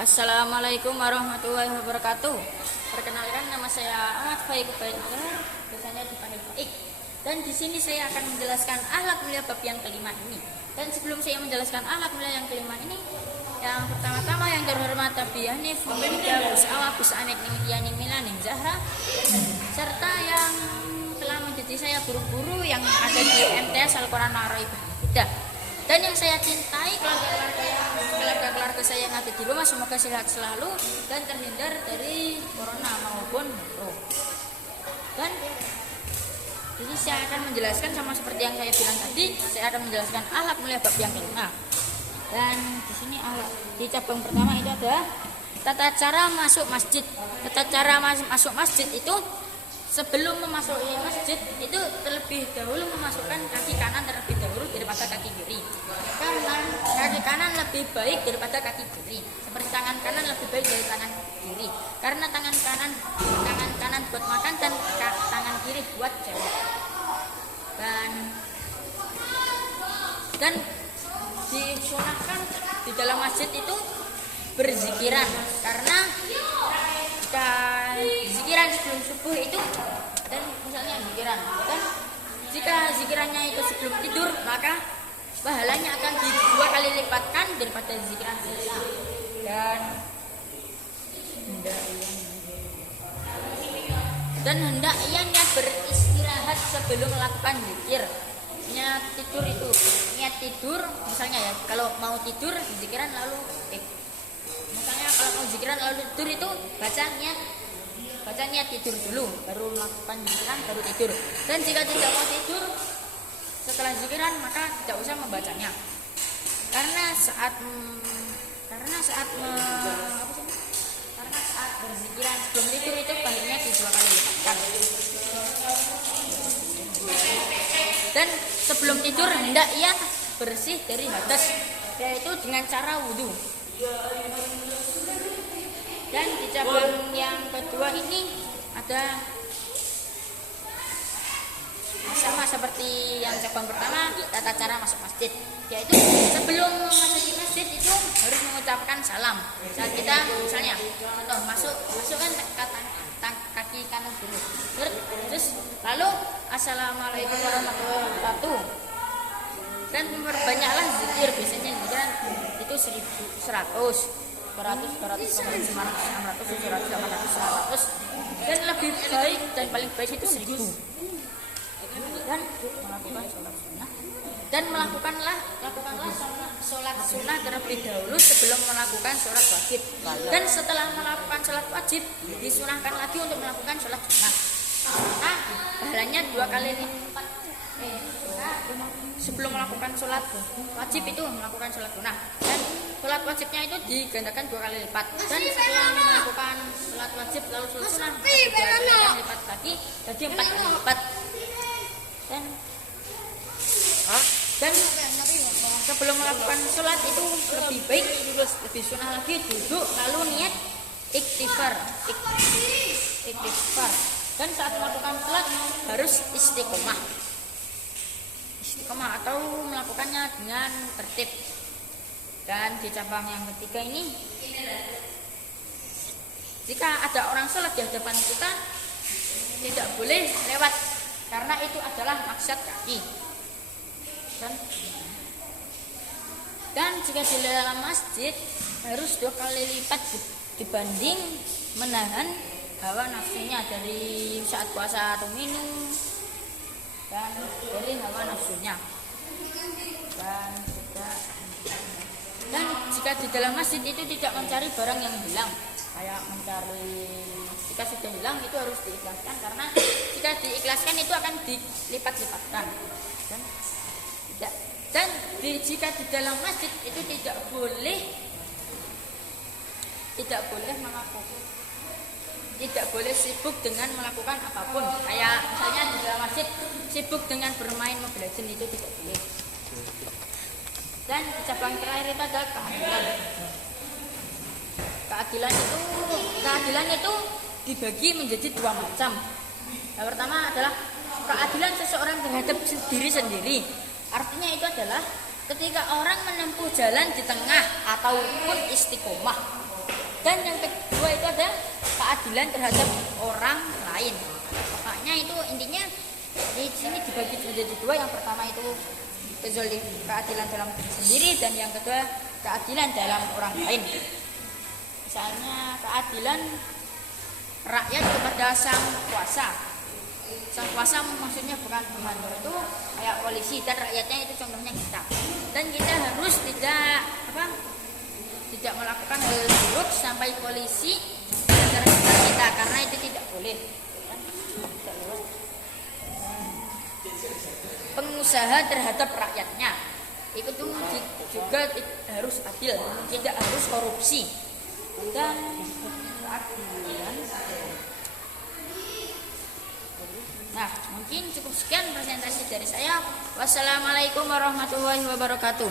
Assalamualaikum warahmatullahi wabarakatuh. Perkenalkan, nama saya Ahmad Faik Ubaidillah, biasanya dipanggil Faik. Dan di sini saya akan menjelaskan akhlak mulia bab yang kelima ini. Dan sebelum saya menjelaskan akhlak mulia yang kelima ini, yang pertama-tama yang terhormat Abi Hanif, Gus Awa, Gus Anik, Yani Milaning Zahra, serta yang telah menjadi saya guru-guru yang ada di MTS Al-Quran Al-Ibadah. Dan yang saya cintai, keluarga saya yang ada di rumah, semoga sehat selalu dan terhindar dari corona maupun roh. Dan jadi saya akan menjelaskan sama seperti yang saya bilang tadi, saya akan menjelaskan akhlak mulia bab yang kelima. Dan di sini di cabang pertama itu ada tata cara masuk masjid. Tata cara masuk masjid itu sebelum memasuki masjid itu terlebih dahulu memasukkan kaki kanan terlebih dahulu daripada kaki kiri. Karena kaki kanan lebih baik daripada kaki kiri. Seperti tangan kanan lebih baik dari tangan kiri. Karena tangan kanan buat makan dan tangan kiri buat jawab. Dan disunahkan di dalam masjid itu berzikiran, karena zikiran sebelum subuh itu, dan misalnya zikiran, dan jika zikirannya itu sebelum tidur, maka pahalanya akan 2 kali lipatkan daripada zikiran biasa. Dan hendak ia niat beristirahat sebelum melakukan zikir. Niat tidur misalnya ya, kalau mau tidur zikiran lalu misalnya kalau mau zikiran lalu tidur itu baca niat tidur dulu, baru melakukan zikiran, baru tidur. Dan jika tidak mau tidur setelah zikiran, maka tidak usah membacanya, karena saat berzikiran sebelum tidur itu pahalanya 2 kali lipatkan. Dan sebelum tidur hendak ia bersih dari hadas, yaitu dengan cara wudhu. Dan di cabang yang kedua ini ada sama seperti yang cabang pertama, tata cara masuk masjid, yaitu sebelum memasuki masjid itu harus mengucapkan salam. Saat kita misalnya contoh masukkan kaki kanan dulu, terus lalu assalamualaikum warahmatullahi wabarakatuh. Dan memperbanyaklah zikir, biasanya zikiran itu 100, 200, 300, 400, 500, 600, 700, 800, 900, dan lebih baik dan paling baik itu 1000. Dan melakukan sholat sunnah, dan lakukanlah sholat sunnah terlebih dahulu sebelum melakukan sholat wajib. Dan setelah melakukan sholat wajib, disunahkan lagi untuk melakukan sholat sunnah. Nah, pahalanya 2 kali lipat. Sebelum melakukan sholat wajib itu melakukan sholat sunnah, dan sholat wajibnya itu digandakan 2 kali lipat. Dan setelah melakukan sholat wajib lalu sholat sunnah 2 kali lipat lagi, jadi 4 kali lipat. Dan sebelum melakukan sholat itu lebih baik, lebih sunnah lagi duduk lalu niat ikhtifar. Dan saat melakukan sholat harus istiqomah atau melakukannya dengan tertib. Dan di cabang yang ketiga ini, jika ada orang sholat di hadapan kita, tidak boleh lewat, karena itu adalah maksud kaki. Dan jika di dalam masjid harus 2 kali lipat dibanding menahan hawa nafsunya dari saat puasa atau minum, dan dari hawa nafsunya. Dan jika di dalam masjid itu tidak mencari barang yang hilang, kayak jika sudah hilang itu harus diikhlaskan, karena jika diikhlaskan itu akan dilipat-lipatkan. Dan jika di dalam masjid itu tidak boleh sibuk dengan melakukan apapun, kayak misalnya di dalam masjid sibuk dengan bermain Mobile Legends, itu tidak boleh. Dan di cabang terakhir itu adalah keadilan. Keadilan itu dibagi menjadi 2 macam. Yang pertama adalah keadilan seseorang terhadap diri sendiri. Artinya itu adalah ketika orang menempuh jalan di tengah ataupun istiqomah. Dan yang kedua itu ada keadilan terhadap orang lain. Makanya itu intinya di sini dibagi menjadi dua. Yang pertama itu keadilan dalam diri sendiri, dan yang kedua keadilan dalam orang lain. Misalnya keadilan rakyat kepada sang kuasa. Sang kuasa maksudnya bukan Tuhan, itu kayak polisi, dan rakyatnya itu contohnya kita. Dan kita harus tidak melakukan hal buruk sampai polisi mengejar kita, karena itu tidak boleh. Pengusaha terhadap rakyatnya itu juga harus adil, tidak harus korupsi. Dan nah, mungkin cukup sekian presentasi dari saya. Wassalamualaikum warahmatullahi wabarakatuh.